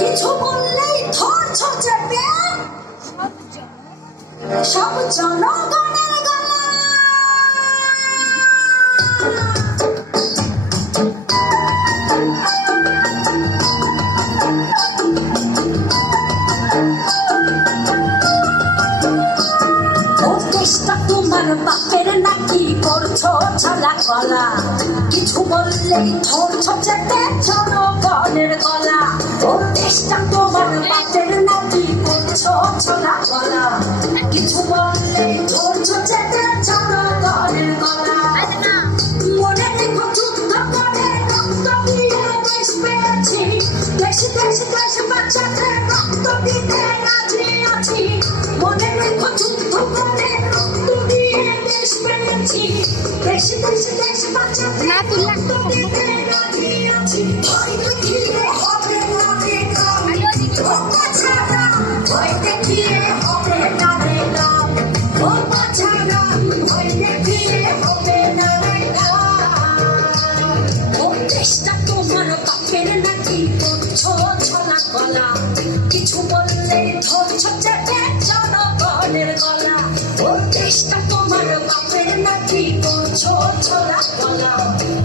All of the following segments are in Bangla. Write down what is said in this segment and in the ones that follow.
কিছু বললেই ধরছ চেপে সব জনগণের গলা। ও দেশটা তোমার বাপের নাকি করছো ছালা গলা, কিছু বললেই ধরছ চেপে জনগণের গলা। ও দেশটা তোমার বাপের নাকি করছো ছালা গলা, কিছু বললেই ধরছ চেপে জনগণের গলা। মনে রেখো যুদ্ধ করে রক্ত দিয়ে দেশ পেয়েছি, দেশ দেশ দেশ বাঁচাতে রক্ত দিতে রাজি আছি। মনে রেখো যুদ্ধ করে রক্ত দিয়ে দেশ পেয়েছি, দেশ দেশ দেশ বাঁচাতে রক্ত দিতে রাজি আছি। ভয় দেখিয়ে হবে না রে কাম, ও বাছারা ভয় দেখিয়ে হবে না রে কাম, ও বাছারা ভয় দেখিয়ে হবে না রে কাম। ও দেশটা তোমার বাপের নাকি করছো ছলা গলা, কিছু বললেই ধরছ চেপে জনগণের গলা। ও দেশটা তোমার বাপের নাকি করছো ছলা গলা,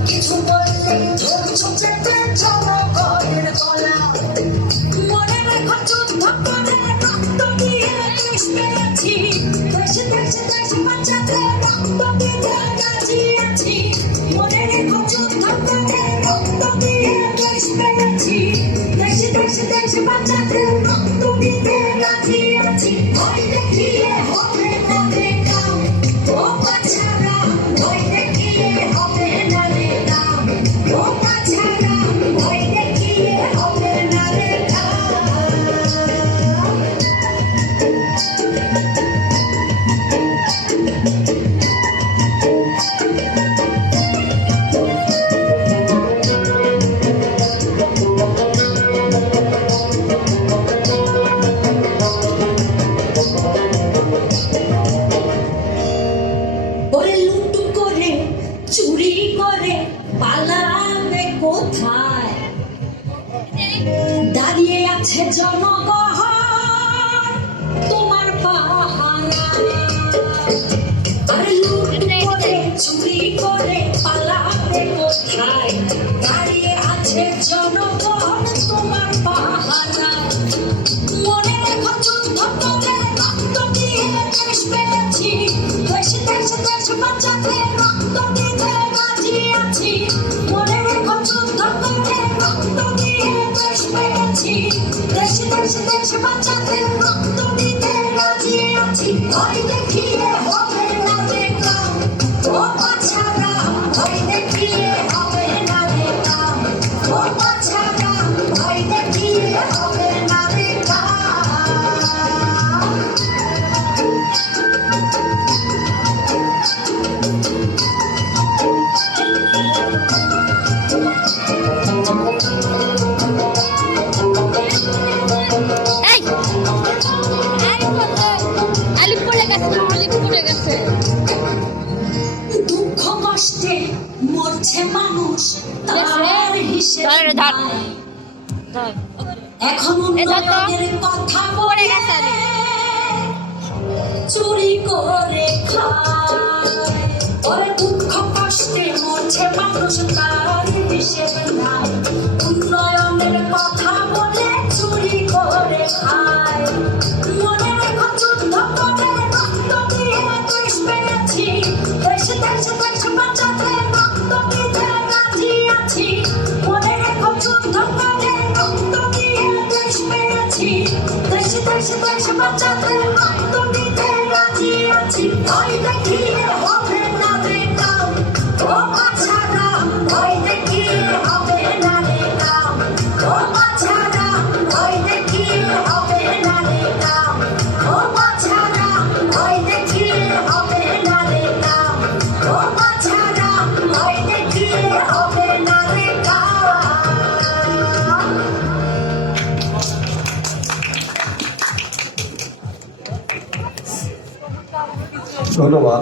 কিছু বললেই ধরছ চেপে জনগণের গলা। মনে রেখো যুদ্ধ করে রক্ত দিয়ে দেশ পেয়েছি, দেশ দেশ দেশ বাঁচাতে রক্ত দিতে রাজি আছি। মনে রেখো যুদ্ধ করে রক্ত দিয়ে দেশ পেয়েছি, দেশ দেশ দেশ বাঁচাতে রক্ত দিতে রাজি আছি। ভয় দেখিয়ে হবে না রে কাম, ও বাছারা ভয় দেখিয়ে হবে না রে কাম, ও বাছারা ভয় দেখিয়ে হবে না রে কাম। ওরে লুটু করে চুরি করে পালাবে কোথায়, দাঁড়িয়ে আছে জনগণ তোমার পাহারায়। আরে লুটু করে চুরি করে পালাবে কোথায়, দাঁড়িয়ে আছে জনগণ তোমার পাহারায়। মনে রেখো যুদ্ধ করে রক্ত দিয়ে দেশ পেয়েছি, দেশ দেশ দেশ বাঁচাতে রক্ত দিতে রাজি আছি। মনে রেখো যুদ্ধ করে রক্ত দিয়ে দেশ পেয়েছি, দেশ দেশ দেশ বাঁচাতে রক্ত দিতে রাজি আছি। ভয় দেখিয়ে হবে না রে কাম, ও বাছারা ভয় দেখিয়ে হবে না রে কাম, ও বাছারা ভয় দেখিয়ে হবে না রে কাম। দুঃখ কষ্টে মরছে মানুষ, তার হিসেব নাই। এখন উন্নয়নের কথা বলে চুরি করে খায়। ওরে দুঃখ কষ্টে মরছে মানুষ, তার হিসেব নাই। উন্নয়নের কথা বলে চুরি করে খায়। মনে রেখো যুদ্ধ করে রক্ত দিয়ে দেশ পেয়েছি, দেশ দেশ দেশ বাঁচাতে রক্ত দিতে রাজি আছি। মনে রেখো যুদ্ধ করে রক্ত দিয়ে দেশ পেয়েছি, দেশ দেশ দেশ বাঁচাতে রক্ত দিতে রাজি আছি। ভয় দেখিয়ে হবে না রে কাম, ও বাছারা ভয় দেখিয়ে হবে না রে কাম, ও বাছারা ভয় দেখিয়ে হবে না রে কাম, ও বাছারা ভয় দেখিয়ে হবে না রে কাম, ও বাছারা ভয় দেখিয়ে হবে না রে কাম। ধন্যবাদ।